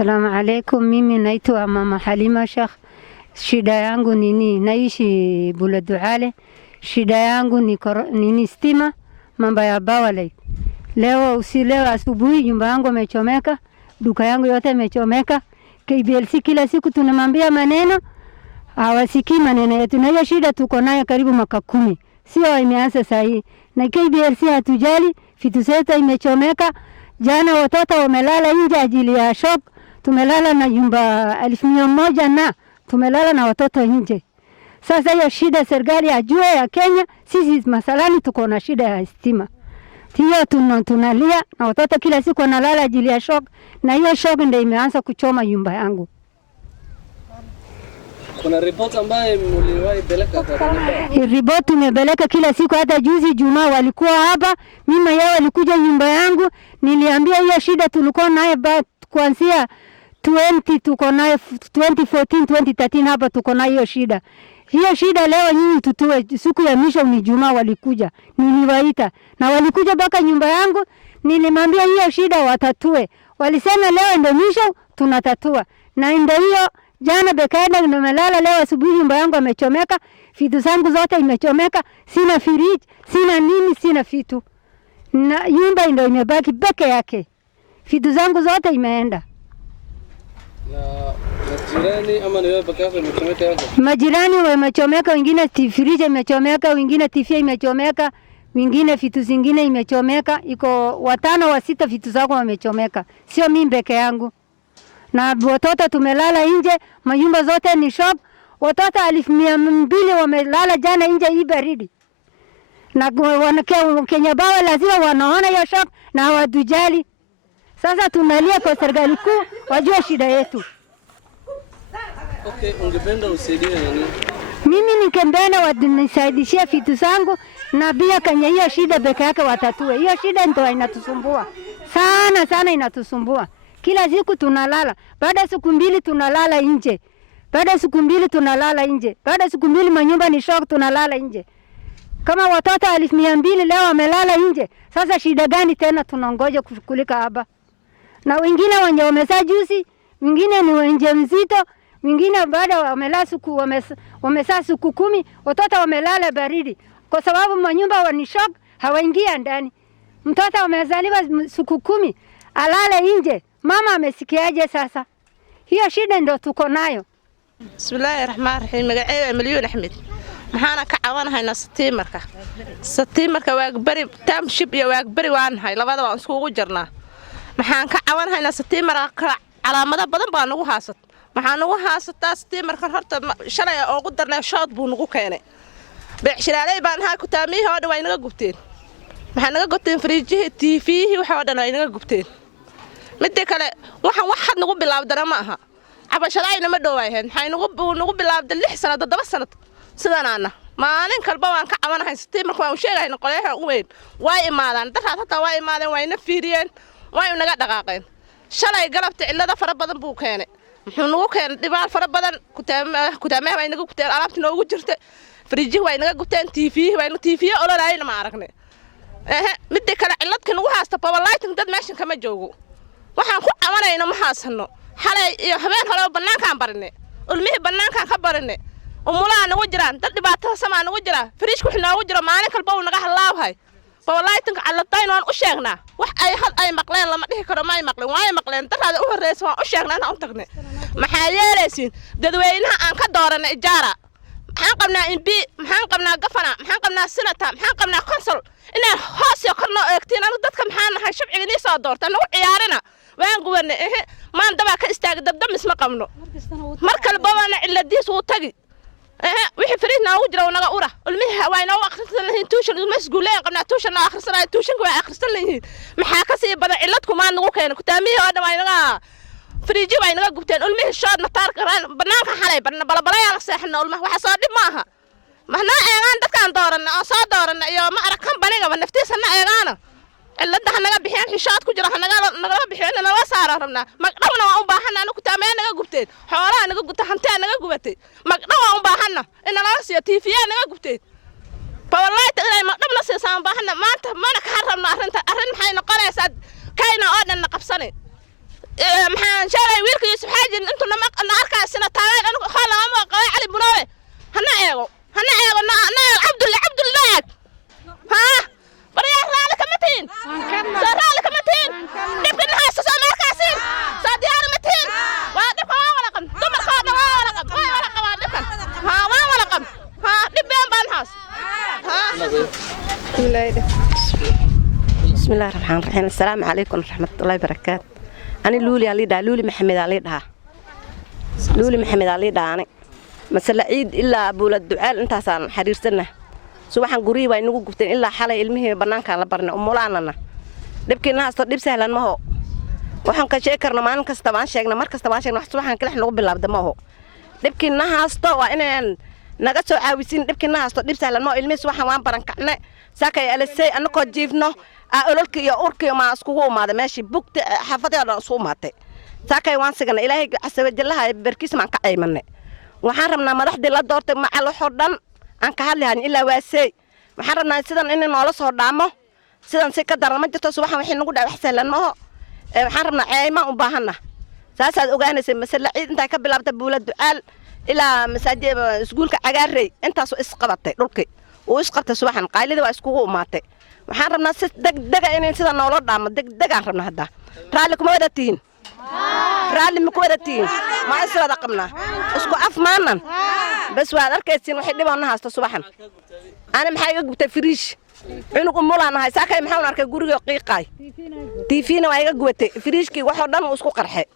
Salamu alaikum, mimi naitwa Mama Halima Sheikh. Shida yangu nini? Naishi Bula Duale. Shida yangu ni stima, mambo ya bawale. Leo asubuhi nyumba yangu imechomeka, duka yangu yote imechomeka. KBLC kila siku tunamwambia maneno, hawasikii maneno yetu. Na hiyo shida tuko nayo karibu mwaka 10. Sio imeanza saa hii. Na KBLC hatujali, vitu zetu imechomeka. Jana watoto wamelala nje ajili ya shock. Tumelala na nyumba 1100 na tumelala na watoto nje. Sasa hiyo shida serikali ajue ya Kenya, sisi masalani tuko na shida ya stima. Hiyo tunalia na watoto kila siku wanalala ajili ya shock, na hiyo shock ndio imeanza kuchoma nyumba yangu. Kuna report ambaye mliwahi peleka kwa report tumepeleka kila siku, hata juzi Jumaa walikuwa hapa, mimi yao walikuja nyumba yangu, niliambia hiyo shida tulikuwa naye kuanzia 2014 2013 hapa tuko na hiyo shida. Hiyo shida leo nyinyi tutue, siku ya mwisho ni Jumaa walikuja. Niliwaita na walikuja mpaka nyumba yangu, nilimwambia hiyo shida watatue. Walisema leo ndio mwisho tunatatua. Na ndio hiyo jana bekaenda nimelala, leo asubuhi nyumba yangu imechomeka, vitu zangu zote imechomeka, sina fridge, sina nini, sina vitu. Na nyumba ndio imebaki peke yake. Vitu zangu zote imeenda. Na majirani ama ni wewe peke yako umechomeka yako? Majirani wamechomeka, wengine fridge imechomeka, wengine TV imechomeka, wengine vitu zingine imechomeka. Iko 5 au 6 vitu zako wamechomeka. Sio mimi peke yangu. Na watoto tumelala nje, manyumba zote ni shock. Watoto 1200 wamelala jana nje hii baridi. Na Kenya bawa lazima wanaona hiyo shock na hawatujali. Sasa tunalia kwa serikali kuu wajue shida yetu. Okay, ungependa usaidie nani? Mimi nikempenda wanisaidishie vitu zangu na pia Kenya hiyo shida peke yake watatue. Hiyo shida ndio inatusumbua. Sana inatusumbua. Kila siku tunalala. Baada siku 2 tunalala nje. Baada siku 2 tunalala nje. Baada siku 2 manyumba ni shock tunalala nje. Kama watoto 1200 leo wamelala nje. Sasa shida gani tena tunangoja kukulika hapa? Na wengine wenye wamezaa juzi, wengine ni wenye mzito, wengine baada wamelala wamezaa siku 10, watoto wamelala baridi. Kwa sababu manyumba ni shock, hawaingia ndani. Mtoto amezaliwa siku 10, alale nje. Mama amesikiaje sasa? Hiyo shida ndio tuko nayo. Bismillahirrahmanirrahim. Magacayga Milyan Ahmed. Maxaana ka caawinahaynaa Satiimarka waa bari township iyo waa bari waanahay labada waan isku jirnaa. Maxaan ka caawinahaynaa Satiimarka calaamado badan baa nagu haasat. Maxaan nagu haasataa Satiimarka horta shalay ugu darnay shood buu nagu keenay. Beecshiraalay baan ha ku taamiyay oo dhan way naga gubteen. Maxaan naga gubteen fridge TV waxa dhan way naga gubteen. Midda kale waxaan wax had nagu bilaabdana ma aha. Cabashadayna ma dhawaayeen. Maxay nagu bilaabday 6 sanad 7 sanad. Sidanaana maalin kalba waan ka cabanahay Satiimarka waan u sheegayna qoleeyaha u weyn way imaadaan dad hata way imaadeen wayna fiiriyeen way naga dhaqaaqeen shalay galabta cilada fara badan buu keenay muxuu nagu keenay dhibaal fara badan kutaamay way naga guteen alaabta noogu jirtay fridge way naga guteen TV ololaayna ma aragnay midda kale ciladka nagu haasta power lighting dad meeshan kama joogo waxaan ku cabanayna ma haasano xalay iyo habeen hore banaankaan barinay ulmihii banaankaan ka barinay umulaa nagu jiraan dad dhibaato samaa nagu jira fridge ku xinaagu jira maalin kalba uu naga halaabhay power lighting caladayn waan u sheegnaa wax ay maqleen lama dhihi karo ma ay maqleen way maqleen daraada u horeeyay waan u sheegnaa aan u tagnay maxaa yeelaysiin dadweynaha aan ka dooranay ijaara maxaan qabnaa MP maxaan qabnaa gafana maxaan qabnaa senator maxaan qabnaa council inaan hoos iyo korno eegtiin anigu dadka maxaan nahay shacbiga inay soo doortaan nagu ciyaarina waan gubanay maan daba ka istaag dabdam isma qabno mar kalba waan ciladiis uu tagi wixii fariidna ugu jira wanaga ura ulmihi wayna akhrisan lahayn tuushan mas'uuliyin qabna tuushan akhrisanay tuushanku way akhrisan lahayn maxaa ka sii badan ciladku ma nagu keenay ku taamiyo oo dhawaynaga fridge waynaga gubteen ulmihi shood mataar qaraan banaanka xalay balbalaya la seexna ulmaha waxa soo dhib maaha mahna eegaan dadkan dooranna oo soo dooranna iyo ma arakan baniga naftiisana eegaana cilada naga bixiyaan xishaad ku jira naga bixiyaan naga saara rabna magdhawna waan u baahanaa anu ku taamay naga gubteen xoolaha naga gubta hantaa naga gubatay magdhaw waan u baahanaa in la siiyo TV naga gubteen power light inay magdhabna siisaan baahanaa maanta mana ka rabna arrin maxay noqonaysaa kayna oo dhan qabsanay maxaan shalay wiil بسم الله الرحمن الرحيم السلام عليكم ورحمة الله وبركاته أنا لولي علي دا لولي محمد علي دا لولي محمد علي دا أنا مثلا عيد إلا أبو الدعاء أنت سان حرير سنة سواء قريبا إنه قفتين إلا حلا علمه بنان كان لبرنا مولانا لبكي الناس تطلب سهلا ما هو وحن كشكرنا ما نكستبان شيءنا مركز تبان شيءنا وحنا وحن كل إحنا قبل لابد ما هو لبكي الناس طوى إن نقصوا عاوزين لبكي الناس تطلب سهلا ما هو علمه سواء وان برنكنا ساكي على الشيء أنا قد جيفنا أقولك يا أورك ما أسكوه ما ده ماشي بوقت حفظي على صوماتي ساكي وان سجنا إلهي عسى وجلها بركيس مع كأيمنة وحرمنا ما رح دلا دورت مع الحردان أنك هالي هني إلا واسي وحرمنا سيدنا إن نالص هردامه سيدنا سكدر ما جت صباحا وحين نقول أحسن لأنه وحرمنا عيما وباهنا ساسد أوجانس مثلا عيد أنت كبل عبد بولد دعاء إلى مساجد سقولك عجاري أنت إسقطت ركي وإسقطت صباحا قايل ذا واسكوه ماتي waxaan rabnaa si degdeg ah inay sida noolo dhaamo degdeg aan rabnaa hadda raali kuma wadatiin raali ma ku wadatiin ma iswada qabnaa isku afmaanan bas waad arkaysiin waxay dhibana haasto subaxan ana maxay iga gubtay firiish cunug umulaanahay saakay maxaan arkay guriga qiiqay tiifina waa iga gubatay firiishkii wax oo dhan uu isku qarxay